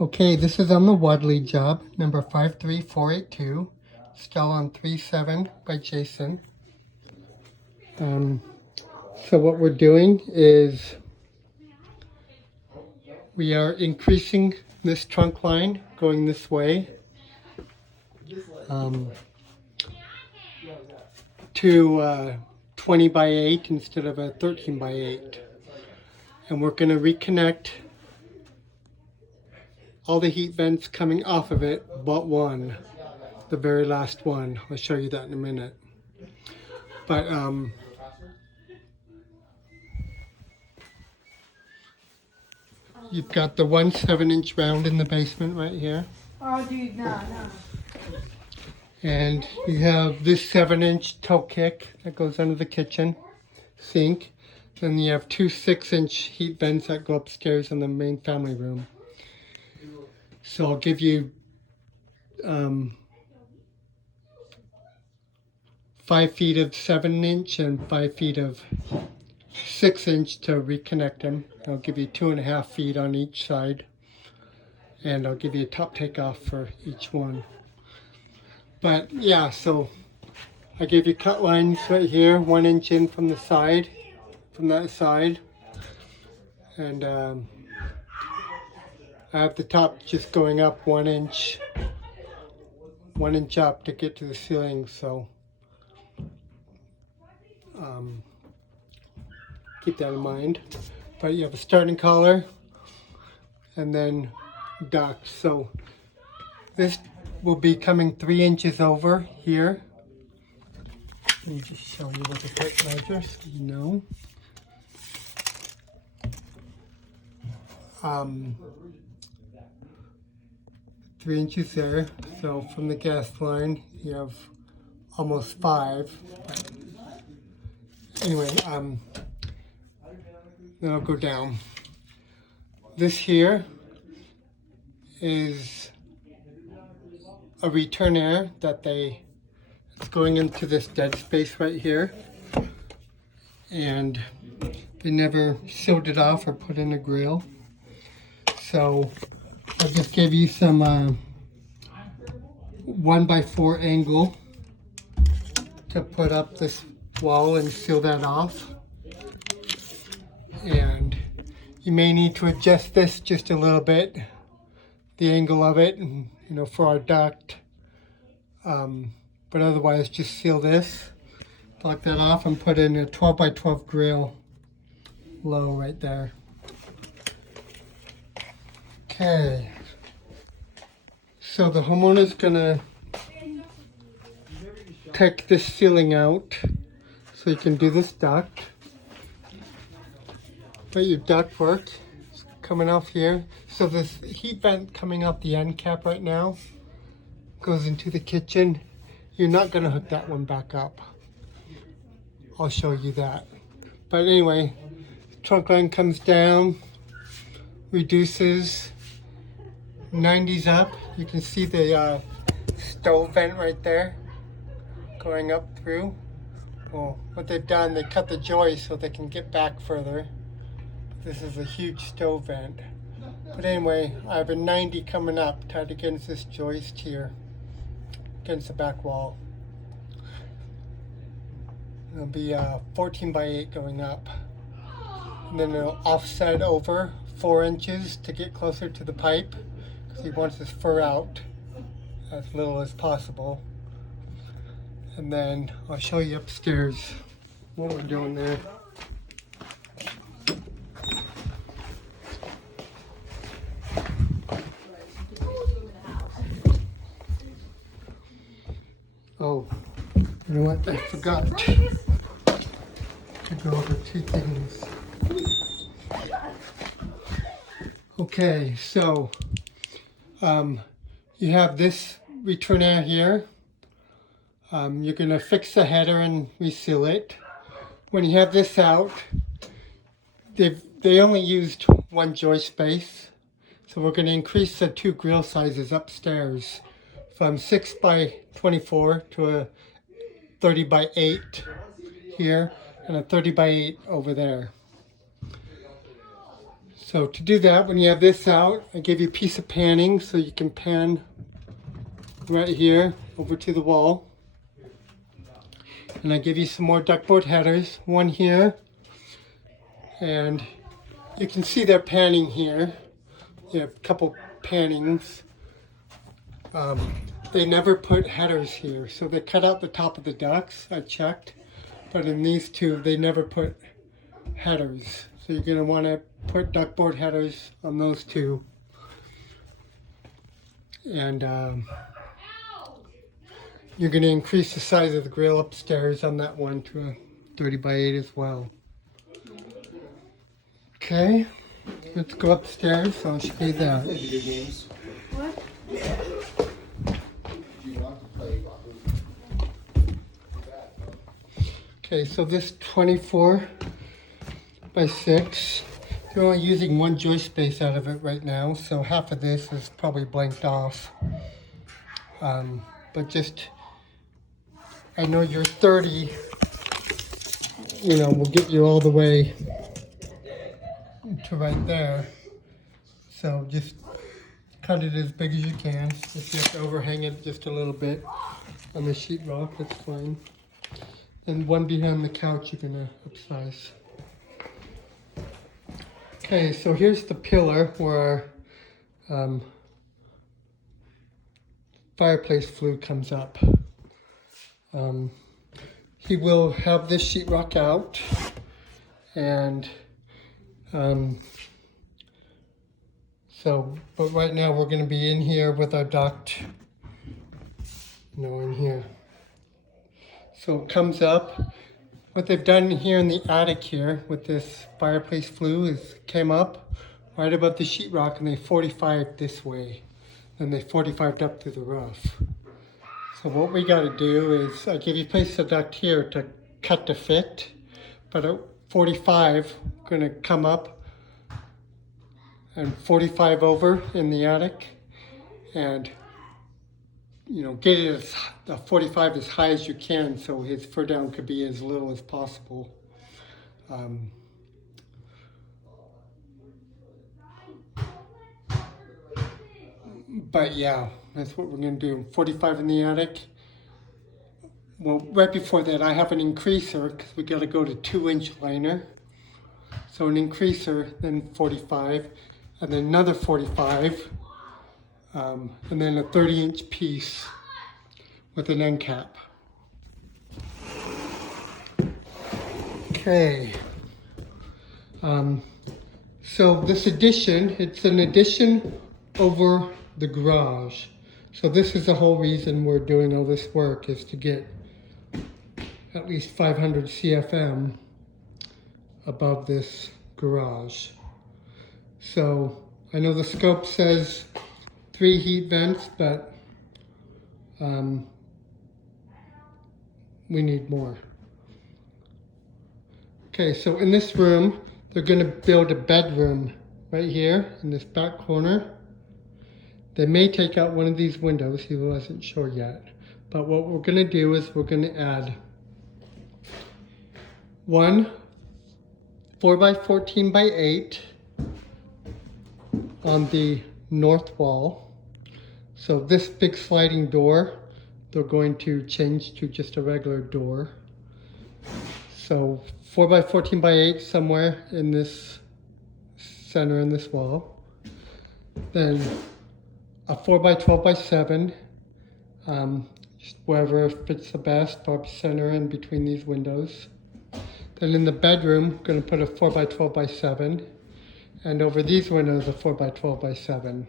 Okay, this is on the Wadley job, number 53482, still on 37 by Jason. So what we're doing is we are increasing this trunk line going this way to 20 by 8 instead of a 13 by 8. And we're going to reconnect all the heat vents coming off of it but one, the very last one. I'll show you that in a minute. But you've got the 1 7-inch round in the basement right here. Oh, dude, no. And you have this 7-inch toe kick that goes under the kitchen sink. Then you have 2 6-inch heat vents that go upstairs in the main family room. So I'll give you 5 feet of 7-inch and 5 feet of 6-inch to reconnect them. I'll give you 2.5 feet on each side. And I'll give you a top takeoff for each one. But yeah, so I gave you cut lines right here, 1 inch in from the side, from that side. And I have the top just going up 1 inch up to get to the ceiling. So keep that in mind. But you have a starting collar and then ducts. So this will be coming 3 inches over here. Let me just show you with a quick measure so you know. 3 inches there. So from the gas line, you have almost 5. But anyway, then I'll go down. This here is a return air that it's going into this dead space right here, and they never sealed it off or put in a grill. So I just gave you some 1x4 angle to put up this wall and seal that off. And you may need to adjust this just a little bit, the angle of it, and, for our duct. But otherwise, just seal this, block that off, and put in a 12x12 grill low right there. Okay. So the homeowner's gonna take this ceiling out so you can do this duct. But your duct work is coming off here. So this heat vent coming out the end cap right now goes into the kitchen. You're not going to hook that one back up. I'll show you that. But anyway, trunk line comes down, reduces, 90s up. You can see the stove vent right there going up through. Well, what they've done, they cut the joist so they can get back further. This is a huge stove vent. But anyway, I have a 90 coming up tied against this joist here, against the back wall. It'll be 14 by 8 going up. And then it'll offset over 4 inches to get closer to the pipe, because he wants his fur out as little as possible. And then I'll show you upstairs what we're doing there. Oh, you know what? I forgot to go over 2 things. Okay, so you have this return air here. You're going to fix the header and reseal it. When you have this out, they only used 1 joist space, so we're going to increase the 2 grill sizes upstairs from 6 by 24 to a 30 by 8 here and a 30 by 8 over there. So to do that, when you have this out, I give you a piece of panning so you can pan right here over to the wall. And I give you some more duckboard headers, one here, and you can see they're panning here. You have a couple pannings. They never put headers here, so they cut out the top of the ducks, I checked, but in these two, they never put headers. So you're gonna wanna put duckboard headers on those two. And you're gonna increase the size of the grill upstairs on that one to a 30 by 8 as well. Okay, let's go upstairs, so I'll show you that. What? Okay, so this 24 by 6, they're only using one joist space out of it right now, so half of this is probably blanked off. But just, I know your 30, will get you all the way to right there. So just cut it as big as you can. If you have to overhang it just a little bit on the sheetrock, that's fine. And one behind the couch you're gonna upsize. Okay, so here's the pillar where our fireplace flue comes up. He will have this sheetrock out, and but right now we're going to be in here with our duct, in here. So it comes up. What they've done here in the attic here with this fireplace flue is came up right above the sheetrock, and they 45'd this way. Then they 45'd up through the roof. So what we got to do is, I give you a place of duct here to cut to fit, but at 45, going to come up and 45 over in the attic, and get it a 45 as high as you can, so his fur down could be as little as possible. But yeah, that's what we're going to do. 45 in the attic. Well, right before that, I have an increaser because we got to go to 2-inch liner. So an increaser, then 45, and then another 45, and then a 30-inch piece with an end cap. Okay. So this addition, it's an addition over the garage. So this is the whole reason we're doing all this work, is to get at least 500 CFM above this garage. So I know the scope says 3 heat vents, but we need more. Okay, so in this room, they're going to build a bedroom right here in this back corner. They may take out one of these windows, he wasn't sure yet. But what we're going to do is we're going to add one 4x14 by 8 on the north wall. So this big sliding door, they're going to change to just a regular door. So 4x14 by 8 somewhere in this center in this wall. Then a 4x12 by 7, just wherever fits the best, probably center in between these windows. Then in the bedroom, I'm going to put a 4x12 by 7, and over these windows a 4x12 by 7.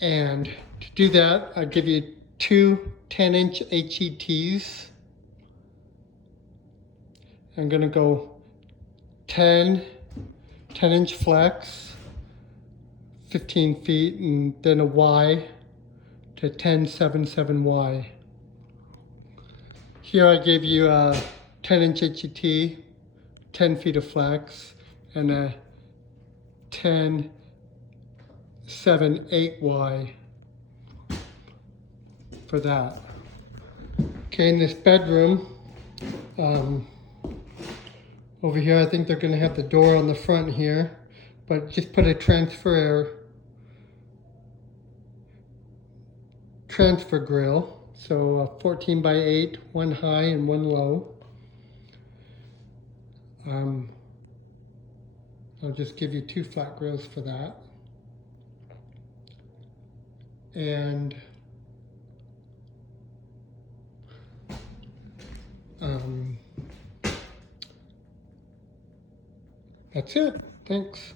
And to do that, I'll give you 2 10-inch HETs. I'm going to go 10-inch flex, 15 feet, and then a Y to 10-7-7Y. Here I gave you a 10-inch HET, 10 feet of flex, and a 10-7-8Y for that. Okay, in this bedroom, Over here, I think they're going to have the door on the front here, but just put a transfer grill. So 14 by 8, one high and one low. I'll just give you 2 flat grills for that. And that's it. Thanks.